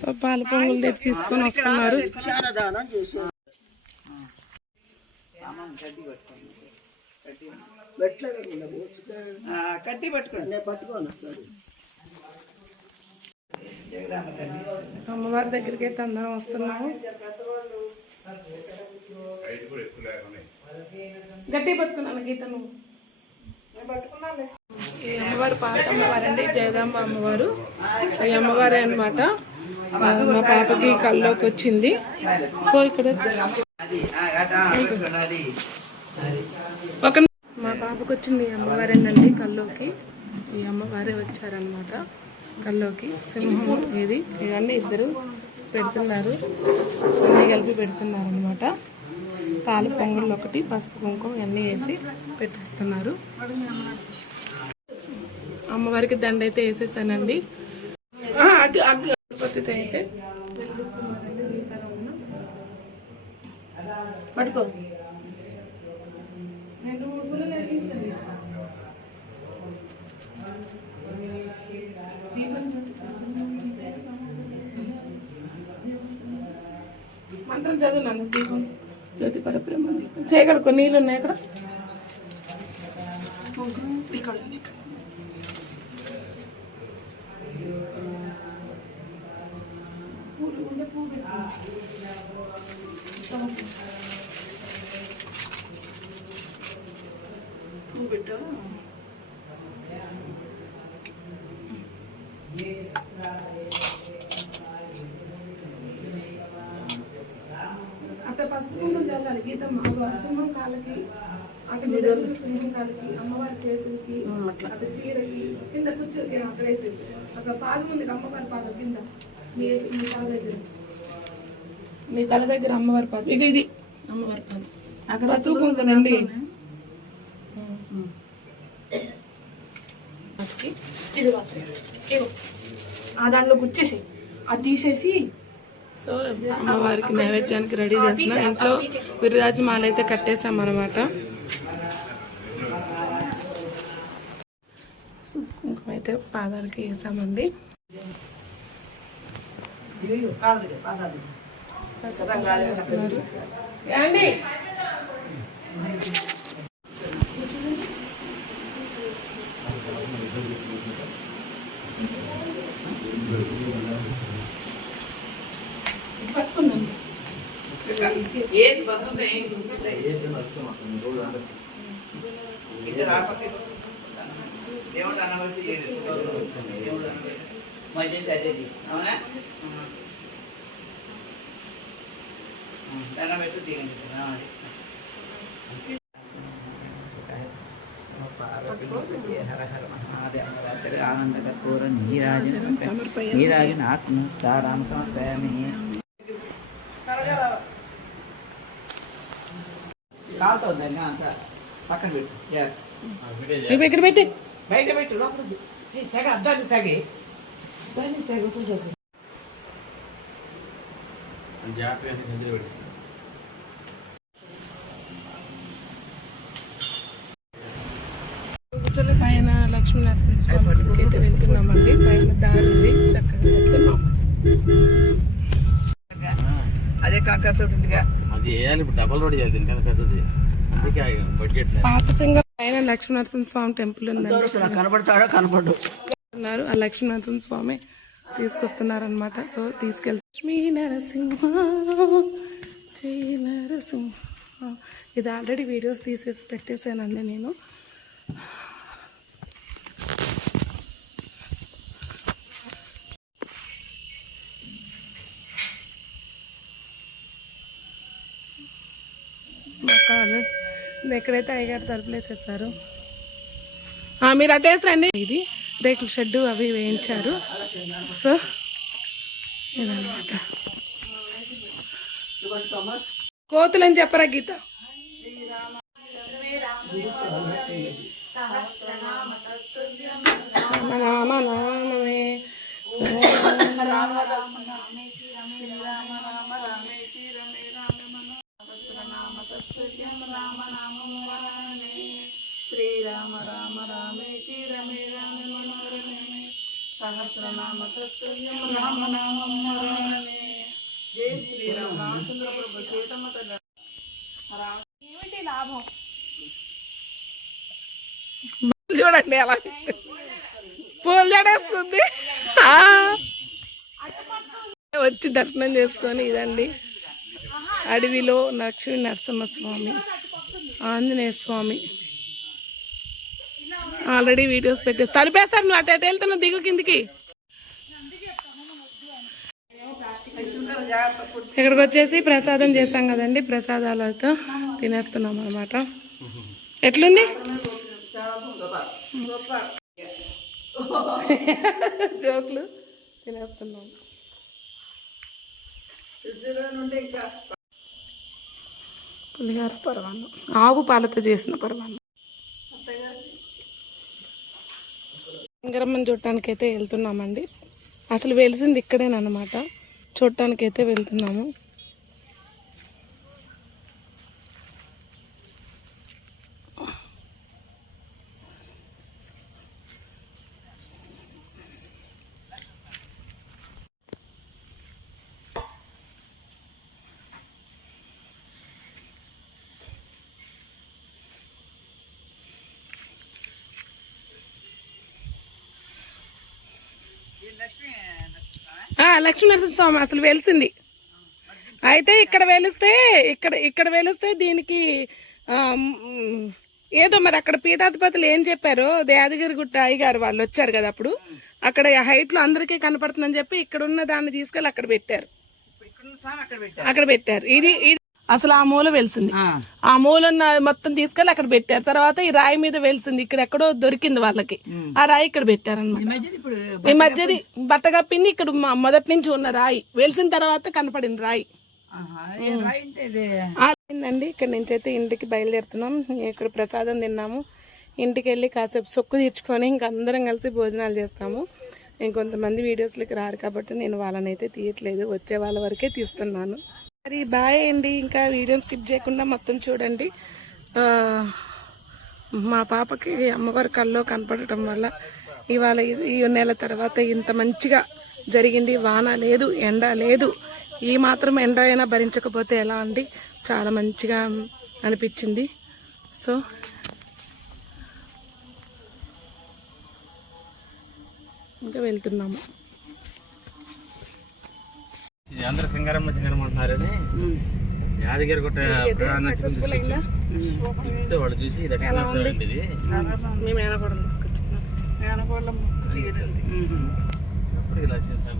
So పాల పొంగులు తెచ్చి తీసుకొని వస్తున్నారు. అమ్మవారి దగ్గరికి అయితే అందరం వస్తున్నాము. గట్టి పట్టుకున్నాను గీత నువ్వు. ఈ అమ్మవారు పాత అమ్మవారు అండి జయదాంబ అమ్మవారు. ఈ అమ్మవారే అనమాట మా పాపకి కల్లోకి వచ్చింది. సో ఇక్కడ ఒక మా పాపకు వచ్చింది ఈ అమ్మవారేనండి కల్లోకి ఈ అమ్మవారే వచ్చారనమాట కల్లోకి సింహం ఇది. ఇవన్నీ ఇద్దరు పెడుతున్నారు. అన్నీ కలిపి పెడుతున్నారు అనమాట పాలు పొంగళ్ళు ఒకటి పసుపు కుంకుమ ఇవన్నీ వేసి పెట్టేస్తున్నారు. అమ్మవారికి దండ అయితే వేసేసానండి. అగ్గు అగ్గు. గణపతితో అయితే. పడుకో మంత్రం చదువున్నాను దీపం. జ్యోతి పరబ్రహ్మ చేయగలుకో నీళ్ళు ఉన్నాయి అక్కడ. ఇక్కడ ఉంది, ఇక్కడ. పూలు ఉండే పువ్వు పెట్టు. పువ్వు పెట్టు అక్కడ పసుపు కుంకుమ జల్లాలి. గీతమ్మ సింహం కాళ్ళకి అక్కడ సింహం కాళ్ళకి అమ్మవారి చేతులకి అక్కడ చీరకి కింద కూర్చోకి అక్కడ వేసేసి. అక్కడ పాదం ఉంది అమ్మవారి పాదం కింద. మీ తల దగ్గర? అమ్మవారి పాదం ఇక ఇది. అమ్మవారి పాదం అక్కడ పసుపు కుంకుమ అండి ఇదిగో ఇదిగో. ఆ దాంట్లో గుచ్చేసి అది తీసేసి సో అమ్మవారికి నైవేద్యానికి రెడీ చేస్తున్నాం. ఇంట్లో విరరాజు మాల అయితే కట్టేసాం అనమాట కుంకుమ అయితే పాదాలకి వేసామండి. ఏమండి? ఏది బస్సు ఏం ఇద్దరు ఆ పక్క ఇద్దరు. దేవుడు ఏడు దేవుడు అనబట్టి మధ్య అదే తీసు అవునా దండం పెట్టు దిగండి ఆ, అది. హర హర మహాదేవ రాత్రి ఆనందక కూర నీరాజన నీరాజన ఆత్మ తారామ సమర్పయామి కాలుతుందండి అంత పక్కన పెట్టు యా. ఇవి ఇక్కడ పెట్టి బయట పెట్టు లోపల పెట్టు. ఏ, సెగ అద్దాన్ని సెగే పైన లక్ష్మీ నరసింహ స్వామి గుడికి అయితే వెళ్తున్నామండి. పైన దారి ఉంది. చక్కగా వెళ్తున్నాం. అదే కాకతో ఉందిగా. అది వేయాలి ఇప్పుడు డబల్ రోడ్ చేయాలి దీనికన్నా పెద్దది. అందుకే బడ్జెట్ పాత సింగ పైన లక్ష్మీ నరసింహ స్వామి టెంపుల్ ఉందండి. అసలు కనబడతాడో కనపడు ఉన్నారు. ఆ లక్ష్మీనరసింహ స్వామి తీసుకొస్తున్నారనమాట సో తీసుకెళ్తే లక్ష్మీ నరసింహ జయ నరసింహ. ఇది ఆల్రెడీ వీడియోస్ తీసేసి పెట్టేశానండి నేను. కాదు ఎక్కడైతే అయ్యగారు తలుపులు వేసేసారు మీరు అటేసరండి ఇది రేకుల షెడ్డు అవి వేయించారు. సో ఇదన్నమాట. కోతులని చెప్పరా గీత? రామ నామమే సహస్రనామ తత్తుల్యం రామనామం మరణమే రామచంద్ర ప్రభు ఏమిటి లాభం? చూడండి అలా. పూలు జడేసుకుంది వచ్చి దర్శనం చేసుకొని ఇదండి. అడవిలో లక్ష్మీ నరసింహస్వామి ఆంజనేయ స్వామి. ఆల్రెడీ వీడియోస్ పెట్టేసి తలిపేస్తారు నువ్వు అటు అటు వెళ్తున్నావు దిగు కిందికి. ఇక్కడికి వచ్చేసి ప్రసాదం చేసాం కదండి ప్రసాదాలతో తినేస్తున్నాం అనమాట ఎట్లుంది? జోకులు తినేస్తున్నాం. పులిహార పరవాన్నం ఆవు పాలతో చేసిన పరవాన్నం సింగరమ్మని చూడటానికి అయితే వెళ్తున్నామండి. అసలు వెలిసింది ఇక్కడేనమాట చూడటానికి అయితే వెళ్తున్నాము. ఆ, లక్ష్మీ నరసింహస్వామి అసలు వెలిసింది. అయితే ఇక్కడ వెలిస్తే ఇక్కడ ఇక్కడ వెలిస్తే దీనికి ఏదో మరి అక్కడ పీఠాధిపతులు ఏం చెప్పారో యాదగిరి గుట్ట అయ్యగారు వాళ్ళు వచ్చారు కదా అప్పుడు. అక్కడ హైట్లో అందరికీ కనపడుతుందని చెప్పి ఇక్కడ ఉన్న దాన్ని తీసుకెళ్ళి అక్కడ పెట్టారు. అక్కడ పెట్టారు. ఇది ఇది అసలు ఆ మూల వెలిసింది. ఆ. మూల ఉన్న- మొత్తం తీసుకెళ్ళి అక్కడ పెట్టారు. తర్వాత ఈ రాయి మీద వెలిసింది. ఇక్కడ ఎక్కడో దొరికింది వాళ్ళకి. ఆ రాయి ఇక్కడ పెట్టారన్నమాట. ఇప్పుడు ఈ మధ్యది బట్ట కప్పింది. ఇక్కడ మొదటి నుంచి ఉన్న రాయి. వెలిసిన తర్వాత కనపడింది రాయి. అయిందండి ఇక్కడ నుంచి అయితే ఇంటికి బయలుదేరుతున్నాం. ఇక్కడ ప్రసాదం తిన్నాము. ఇంటికి వెళ్ళి కాసేపు సొక్కు తీర్చుకొని ఇంక అందరం కలిసి భోజనాలు చేస్తాము. ఇంకొంతమంది వీడియోస్లకి రారు కాబట్టి నేను వాళ్ళని అయితే తీయట్లేదు. వచ్చే వాళ్ళ వరకే తీస్తున్నాను. మరి బాయ్ అండి. ఇంకా వీడియోని స్కిప్ చేయకుండా మొత్తం చూడండి. మా పాపకి అమ్మవారి కల్లో కనపడటం వల్ల ఇవాళ ఇది- ఈ నెల తర్వాత ఇంత మంచిగా జరిగింది. వాన లేదు ఎండ లేదు. ఈ మాత్రం ఎండ అయినా భరించకపోతే ఎలా అండి? చాలా మంచిగా అనిపించింది. సో ఇంకా వెళ్తున్నాము. అందరూ సింగారమ్మ సింగారమ్మ అంటున్నారని యాదగిరి గుట్ట వాళ్ళు చూసి ఇది. మేము ఏమైనా కూడా తీసుకొచ్చుకున్నాం అప్పుడు ఇలా చేసాం